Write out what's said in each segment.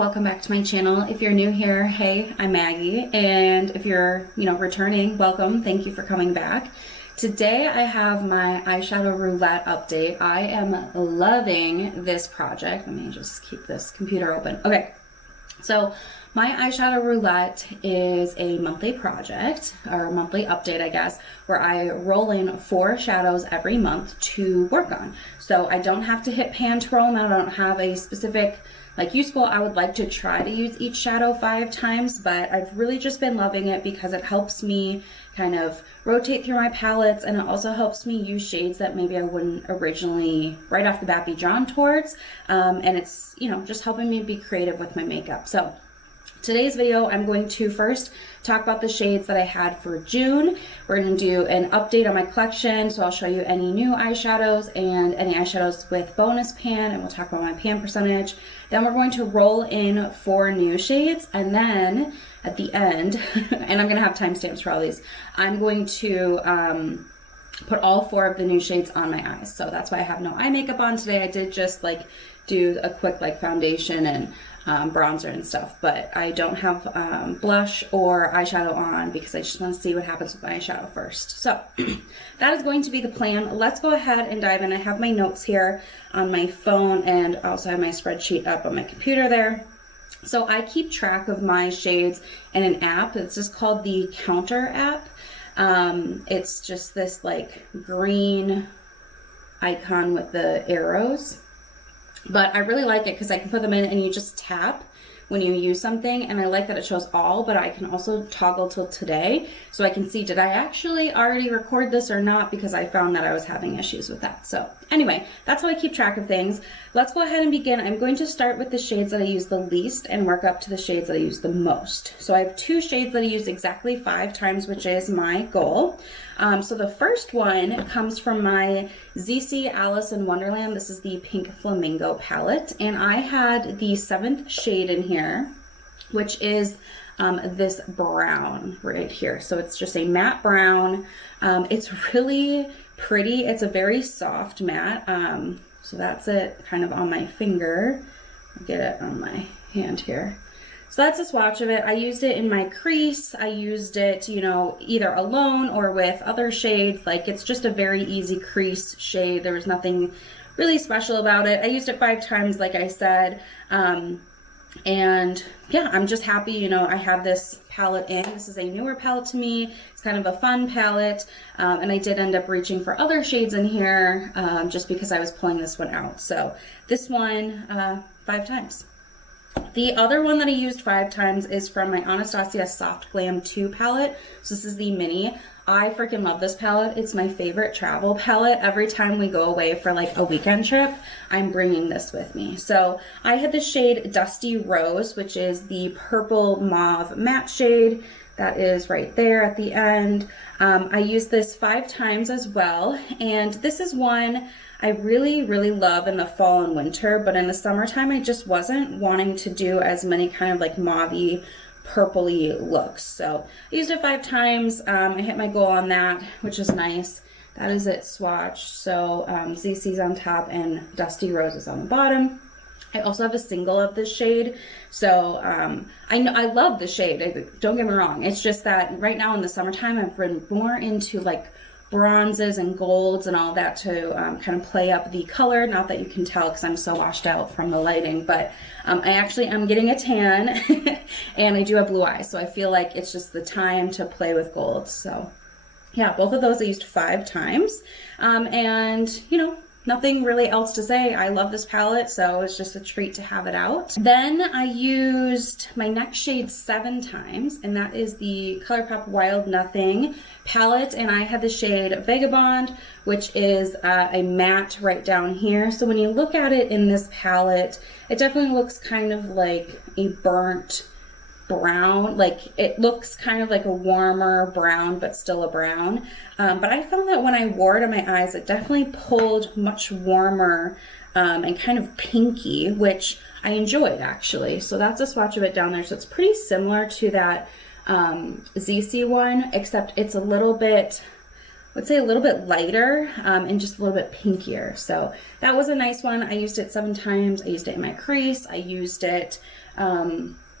welcome back to my channel. If you're new here, hey, I'm Maggie, and if you're, returning, welcome. Thank you for coming back. Today I have my Eyeshadow Roulette update. I am loving this project. Let me just keep this computer open. Okay, so my Eyeshadow Roulette is a monthly project, or a monthly update, I guess, where I roll in 4 shadows every month to work on. So I don't have to hit pan to roll them out. I don't have a specific use goal. I would like to try to use each shadow 5 times, but I've really just been loving it because it helps me kind of rotate through my palettes, and it also helps me use shades that maybe I wouldn't originally right off the bat be drawn towards. And it's, just helping me be creative with my makeup. So today's video, I'm going to first talk about the shades that I had for June. We're going to do an update on my collection, so I'll show you any new eyeshadows and any eyeshadows with bonus pan, and we'll talk about my pan percentage. Then we're going to roll in 4 new shades, and then at the end, and I'm going to have timestamps for all these, I'm going to put all 4 of the new shades on my eyes. So that's why I have no eye makeup on today. I did just do a quick foundation and bronzer and stuff, but I don't have blush or eyeshadow on because I just want to see what happens with my eyeshadow first. So that is going to be the plan. Let's go ahead and dive in. I have my notes here on my phone, and I also have my spreadsheet up on my computer there. So I keep track of my shades in an app. It's just called the Counter app. It's just this green icon with the arrows. But I really like it because I can put them in and you just tap when you use something, and I like that it shows all, but I can also toggle till today so I can see, did I actually already record this or not, because I found that I was having issues with that. So anyway, that's how I keep track of things. Let's go ahead and begin. I'm going to start with the shades that I use the least and work up to the shades that I use the most. So I have 2 shades that I use exactly 5 times, which is my goal. So the first one comes from my ZC Alice in Wonderland. This is the Pink Flamingo palette, and I had the 7th shade in here, which is this brown right here. So it's just a matte brown. It's really pretty. It's a very soft matte. So that's it kind of on my finger. I'll get it on my hand here. So that's a swatch of it. I used it in my crease. I used it, either alone or with other shades. It's just a very easy crease shade. There was nothing really special about it. I used it 5 times, like I said. And yeah, I'm just happy, I have this palette in. This is a newer palette to me. It's kind of a fun palette. And I did end up reaching for other shades in here, just because I was pulling this one out. So this one, 5 times. The other one that I used 5 times is from my Anastasia Soft Glam 2 palette. So this is the mini. I freaking love this palette. It's my favorite travel palette. Every time we go away for a weekend trip, I'm bringing this with me. So I had the shade Dusty Rose, which is the purple mauve matte shade. That is right there at the end. I used this 5 times as well. And this is one I really, really love in the fall and winter, but in the summertime, I just wasn't wanting to do as many kind of mauve-y, purpley looks. So I used it 5 times. I hit my goal on that, which is nice. That is it swatched. So ZC's on top and Dusty Rose is on the bottom. I also have a single of this shade. So I love the shade. Don't get me wrong. It's just that right now in the summertime, I've been more into bronzes and golds and all that to kind of play up the color. Not that you can tell because I'm so washed out from the lighting, but I actually am getting a tan and I do have blue eyes, so I feel like it's just the time to play with golds. So yeah, both of those I used 5 times, and nothing really else to say. I love this palette, so it's just a treat to have it out. Then I used my next shade 7 times, and that is the ColourPop Wild Nothing palette, and I had the shade Vagabond, which is a matte right down here. So when you look at it in this palette, it definitely looks kind of like a burnt brown. It looks kind of like a warmer brown, but still a brown. But I found that when I wore it on my eyes, it definitely pulled much warmer and kind of pinky, which I enjoyed actually. So that's a swatch of it down there. So it's pretty similar to that ZC one, except it's a little bit, let's say a little bit lighter and just a little bit pinkier. So that was a nice one. I used it 7 times. I used it in my crease. I used it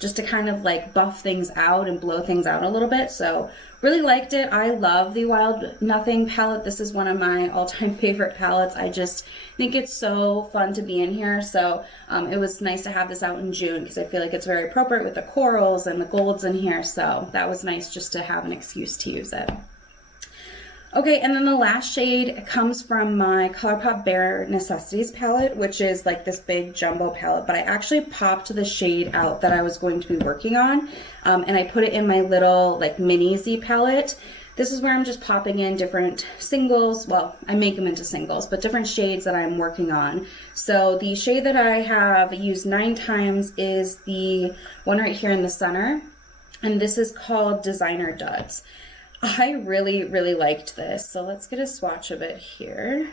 just to kind of like buff things out and blow things out a little bit. So really liked it. I love the Wild Nothing palette. This is one of my all-time favorite palettes. I just think it's so fun to be in here. So it was nice to have this out in June because I feel like it's very appropriate with the corals and the golds in here. So that was nice just to have an excuse to use it. Okay, and then the last shade comes from my ColourPop Bare Necessities palette, which is like this big jumbo palette, but I actually popped the shade out that I was going to be working on, and I put it in my little like mini Z palette. This is where I'm just popping in different singles. Well, I make them into singles, but different shades that I'm working on. So the shade that I have used 9 times is the one right here in the center, and this is called Designer Duds. I really, really liked this. So let's get a swatch of it here.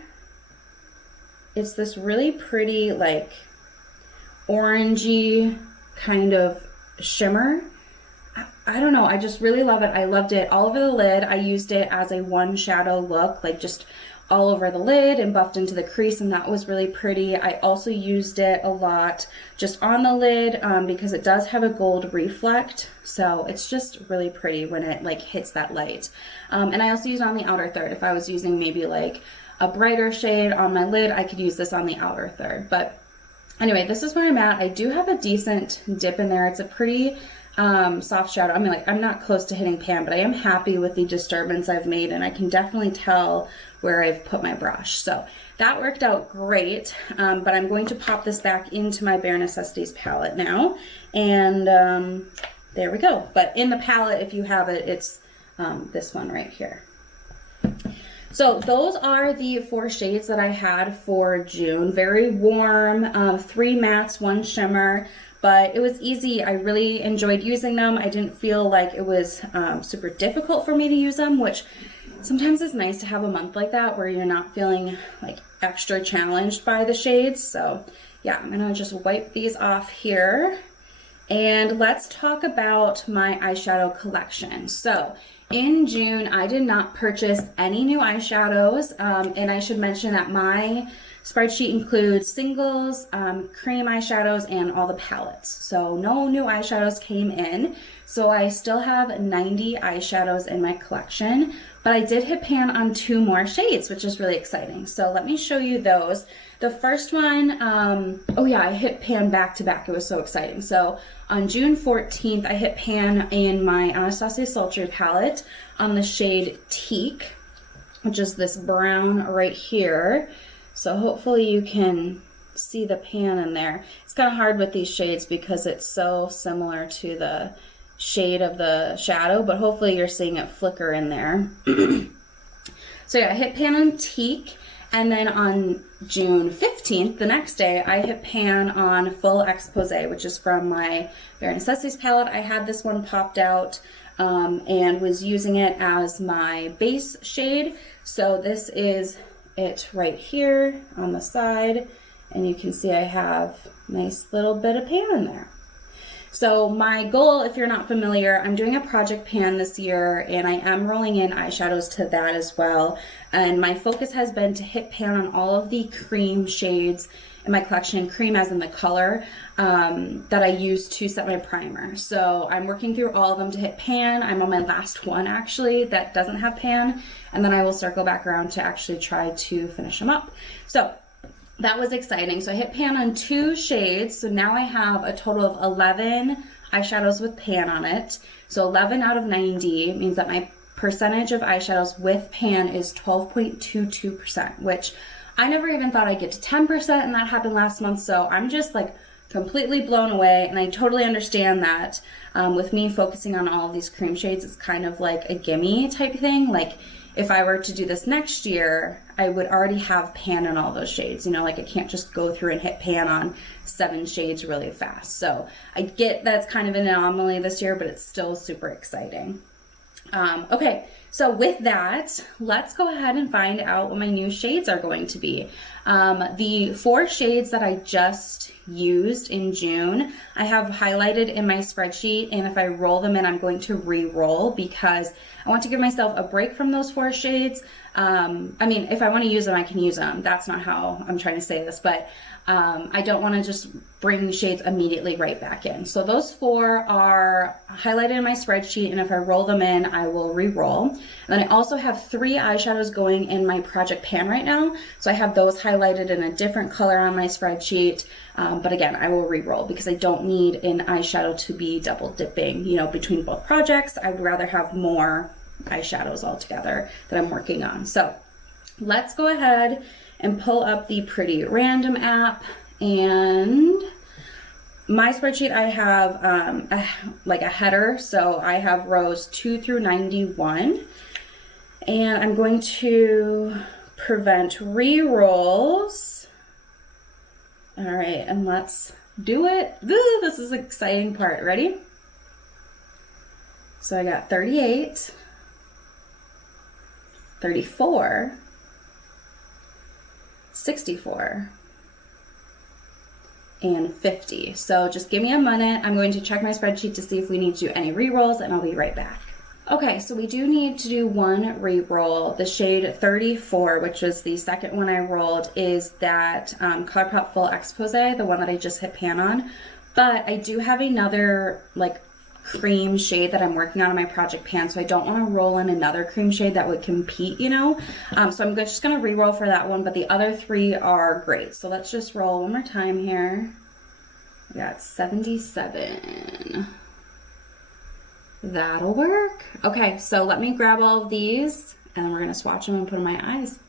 It's this really pretty, like, orangey kind of shimmer. I don't know, I just really love it. I loved it all over the lid. I used it as a one shadow look, like just all over the lid and buffed into the crease, and that was really pretty. I also used it a lot just on the lid because it does have a gold reflect, so it's just really pretty when it like hits that light. And I also used it on the outer third. If I was using maybe like a brighter shade on my lid, I could use this on the outer third. But anyway, this is where I'm at. I do have a decent dip in there. It's a pretty soft shadow. I mean, like, I'm not close to hitting pan, but I am happy with the disturbance I've made, and I can definitely tell where I've put my brush. So that worked out great, but I'm going to pop this back into my Bare Necessities palette now, and there we go. But in the palette, if you have it, it's this one right here. So those are the 4 shades that I had for June. Very warm, 3 mattes, 1 shimmer, but it was easy. I really enjoyed using them. I didn't feel like it was super difficult for me to use them, which sometimes it's nice to have a month like that where you're not feeling like extra challenged by the shades. So yeah, I'm gonna just wipe these off here. And let's talk about my eyeshadow collection. So in June, I did not purchase any new eyeshadows, and I should mention that my spreadsheet includes singles, cream eyeshadows, and all the palettes. So no new eyeshadows came in. So I still have 90 eyeshadows in my collection, but I did hit pan on 2 more shades, which is really exciting. So let me show you those. The first one, oh yeah, I hit pan back to back. It was so exciting. So on June 14th, I hit pan in my Anastasia Sultry palette on the shade Teak, which is this brown right here. So hopefully you can see the pan in there. It's kind of hard with these shades because it's so similar to the shade of the shadow, but hopefully you're seeing it flicker in there. So yeah, I hit pan on Teak, and then on June 15th, the next day, I hit pan on Full Expose, which is from my Bare Necessities palette. I had this one popped out and was using it as my base shade. So this is it right here on the side, and you can see I have a nice little bit of pan in there. So my goal, if you're not familiar, I'm doing a project pan this year, and I am rolling in eyeshadows to that as well. And my focus has been to hit pan on all of the cream shades in my collection, cream as in the color, that I use to set my primer. So I'm working through all of them to hit pan. I'm on my last one actually that doesn't have pan, and then I will circle back around to actually try to finish them up. So that was exciting. So I hit pan on 2 shades. So now I have a total of 11 eyeshadows with pan on it. So 11 out of 90 means that my percentage of eyeshadows with pan is 12.22%, which I never even thought I'd get to 10%, and that happened last month. So I'm just like completely blown away, and I totally understand that with me focusing on all of these cream shades, it's kind of like a gimme type thing. Like if I were to do this next year, I would already have pan in all those shades. You know, like I can't just go through and hit pan on 7 shades really fast. So I get that's kind of an anomaly this year, but it's still super exciting. Okay, so with that, let's go ahead and find out what my new shades are going to be. The 4 shades that I just used in June, I have highlighted in my spreadsheet, and if I roll them in, I'm going to re-roll because I want to give myself a break from those 4 shades. I mean, if I want to use them, I can use them. That's not how I'm trying to say this, but I don't want to just bring shades immediately right back in. So those 4 are highlighted in my spreadsheet, and if I roll them in, I will re-roll. And then I also have 3 eyeshadows going in my project pan right now. So I have those highlighted in a different color on my spreadsheet. But again, I will re-roll because I don't need an eyeshadow to be double dipping, you know, between both projects. I would rather have more eyeshadows all together that I'm working on. So let's go ahead and pull up the Pretty Random app, and my spreadsheet, I have like a header, so I have rows 2 through 91, and I'm going to prevent re-rolls. All right, and let's do it. Ooh, this is the exciting part. Ready? So I got 38, 34, 64, and 50. So just give me a minute. I'm going to check my spreadsheet to see if we need to do any re-rolls, and I'll be right back. Okay, so we do need to do one re-roll. The shade 34, which was the second one I rolled, is that ColourPop Full Expose, the one that I just hit pan on. But I do have another like cream shade that I'm working on in my project pan, so I don't want to roll in another cream shade that would compete, you know. So I'm just going to re-roll for that one, but the other 3 are great. So let's just roll one more time here. We got 77. That'll work. Okay, so let me grab all of these, and we're going to swatch them and put in my eyes.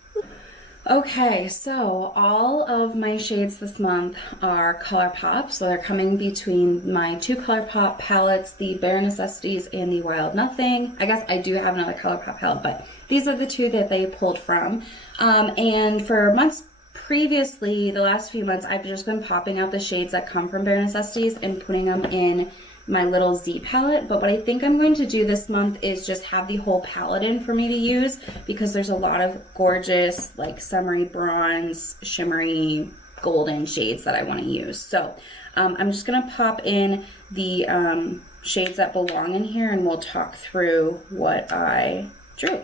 Okay, so all of my shades this month are ColourPop, so they're coming between my 2 ColourPop palettes, the Bare Necessities and the Wild Nothing. I guess I do have another ColourPop palette, but these are the 2 that they pulled from. And for months previously, the last few months, I've just been popping out the shades that come from Bare Necessities and putting them in my little Z palette. But what I think I'm going to do this month is just have the whole palette in for me to use, because there's a lot of gorgeous like summery bronze, shimmery, golden shades that I want to use. So I'm just going to pop in the shades that belong in here, and we'll talk through what I drew.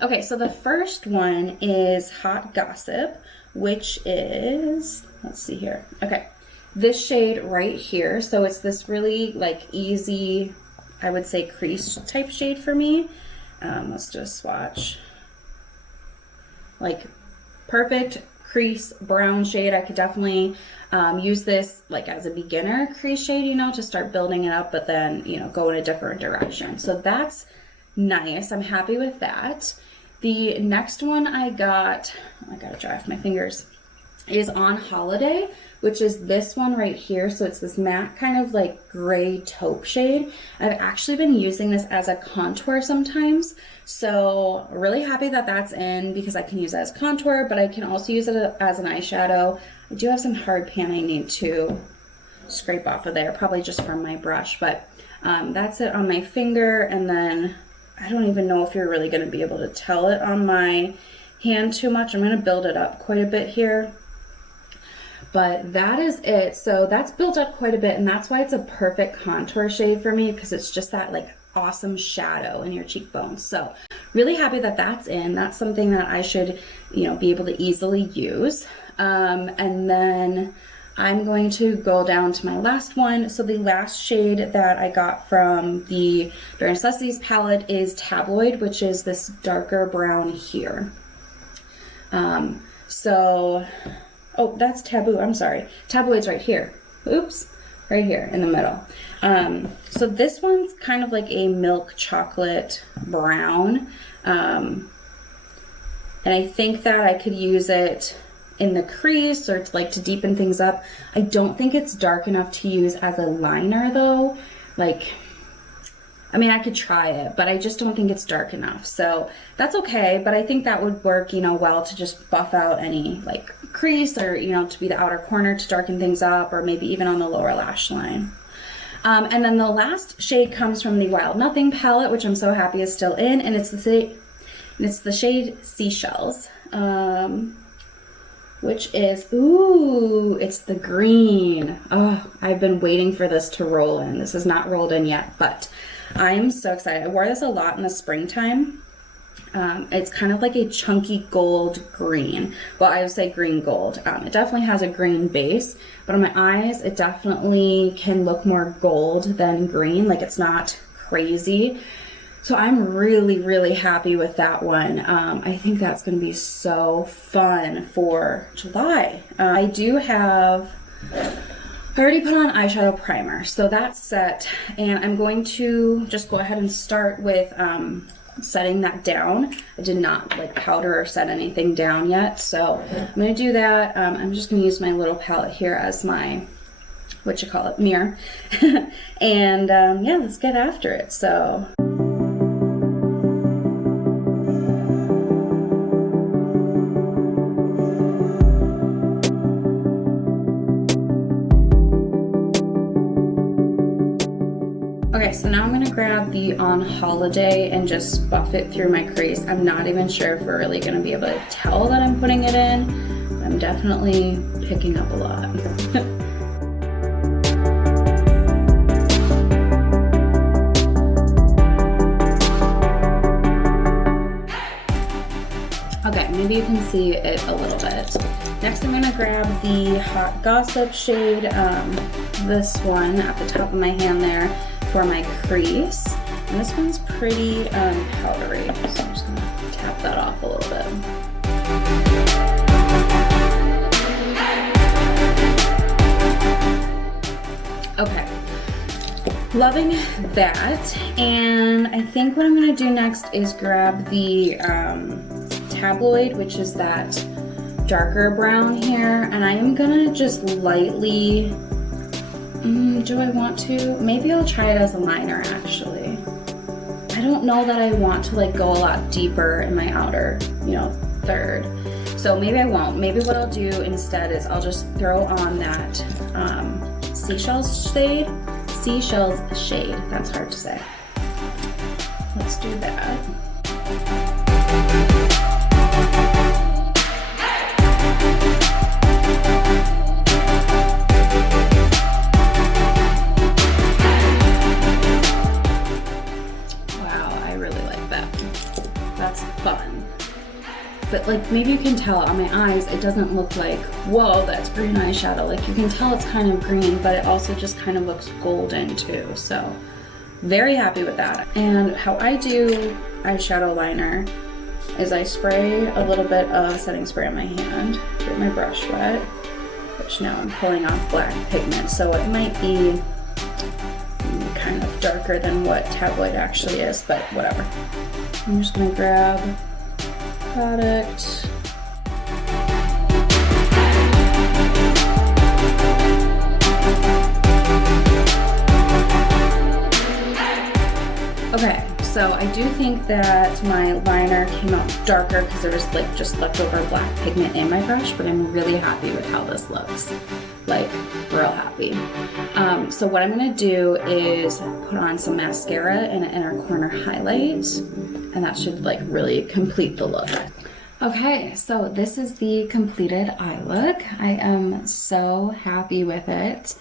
Okay, so the first one is Hot Gossip, which is, let's see here. Okay. This shade right here, so it's this really like easy, I would say crease type shade for me. Let's do a swatch. Like perfect crease brown shade. I could definitely use this like as a beginner crease shade, you know, to start building it up, but then, you know, go in a different direction. So that's nice. I'm happy with that. The next one I gotta dry off my fingers, is On Holiday, which is this one right here. So it's this matte kind of like gray taupe shade. I've actually been using this as a contour sometimes. So really happy that that's in, because I can use it as contour, but I can also use it as an eyeshadow. I do have some hard pan I need to scrape off of there, probably just from my brush, but that's it on my finger. And then I don't even know if you're really going to be able to tell it on my hand too much. I'm going to build it up quite a bit here. But that is it. So that's built up quite a bit, and that's why it's a perfect contour shade for me, because it's just that like awesome shadow in your cheekbones. So really happy that that's in. That's something that I should, you know, be able to easily use. And then I'm going to go down to my last one. So the last shade that I got from the Bare Necessities palette is Tabloid, which is this darker brown here. Oh, that's Taboo. I'm sorry. Tabloid's right here. Oops. Right here in the middle. So this one's kind of like a milk chocolate brown. And I think that I could use it in the crease or to, like, to deepen things up. I don't think it's dark enough to use as a liner though. Like, I mean, I could try it, but I just don't think it's dark enough. So that's okay, but I think that would work, you know, well to just buff out any like crease, or, you know, to be the outer corner to darken things up, or maybe even on the lower lash line. And then the last shade comes from the Wild Nothing palette, which I'm so happy is still in, and it's the shade Seashells, which is, ooh, it's the green. Oh, I've been waiting for this to roll in. This is not rolled in yet, but I'm so excited. I wore this a lot in the springtime. It's kind of like a chunky gold green. Well, I would say green gold. It definitely has a green base, but on my eyes, it definitely can look more gold than green. Like, it's not crazy. So I'm really, really happy with that one. I think that's going to be so fun for July. I already put on eyeshadow primer, so that's set. And I'm going to just go ahead and start with setting that down. I did not like powder or set anything down yet, so I'm going to do that. I'm just going to use my little palette here as my, mirror. And yeah, let's get after it. So. Okay, so now I'm gonna grab the On Holiday and just buff it through my crease. I'm not even sure if we're really gonna be able to tell that I'm putting it in, but I'm definitely picking up a lot. Okay, maybe you can see it a little bit. Next, I'm gonna grab the Hot Gossip shade, this one at the top of my hand there, for my crease. And this one's pretty powdery, so I'm just gonna tap that off a little bit. Okay, loving that. And I think what I'm gonna do next is grab the Tabloid, which is that darker brown here, and I am gonna just lightly, do I want to? Maybe I'll try it as a liner actually. I don't know that I want to like go a lot deeper in my outer, third. So maybe I won't. Maybe what I'll do instead is I'll just throw on that seashells shade. That's hard to say. Let's do that. Fun. But like, maybe you can tell on my eyes, it doesn't look like, whoa, that's green eyeshadow. Like, you can tell it's kind of green, but it also just kind of looks golden too. So very happy with that. And how I do eyeshadow liner is I spray a little bit of setting spray on my hand, get my brush wet, which now I'm pulling off black pigment. So it might be kind of darker than what Tabloid actually is, but whatever. I'm just gonna grab product. Okay, so I do think that my liner came out darker because there was like just leftover black pigment in my brush, but I'm really happy with how this looks. Like, real happy. So what I'm gonna do is put on some mascara and an inner corner highlight, and that should like really complete the look. Okay, so this is the completed eye look. I am so happy with it.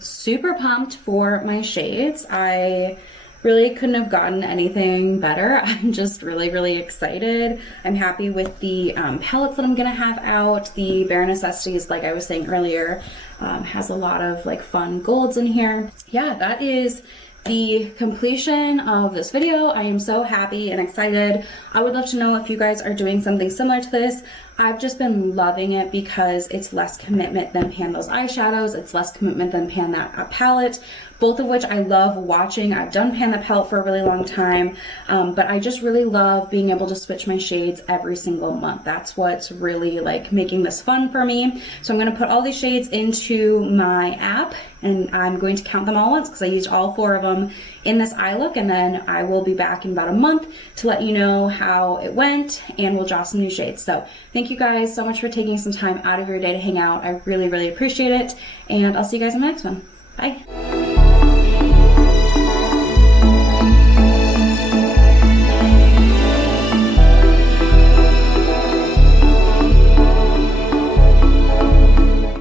Super pumped for my shades. I really couldn't have gotten anything better. I'm just really, really excited. I'm happy with the palettes that I'm gonna have out. The Bare Necessities, like I was saying earlier, has a lot of like fun golds in here. Yeah, that is the completion of this video. I am so happy and excited. I would love to know if you guys are doing something similar to this. I've just been loving it because it's less commitment than pan those eyeshadows. It's less commitment than pan that palette, both of which I love watching. I've done pan the palette for a really long time, but I just really love being able to switch my shades every single month. That's what's really like making this fun for me. So I'm gonna put all these shades into my app, and I'm going to count them all once because I used all 4 of them in this eye look, and then I will be back in about a month to let you know how it went, and we'll draw some new shades. So thank you guys so much for taking some time out of your day to hang out. I really, really appreciate it, and I'll see you guys in the next one. Bye.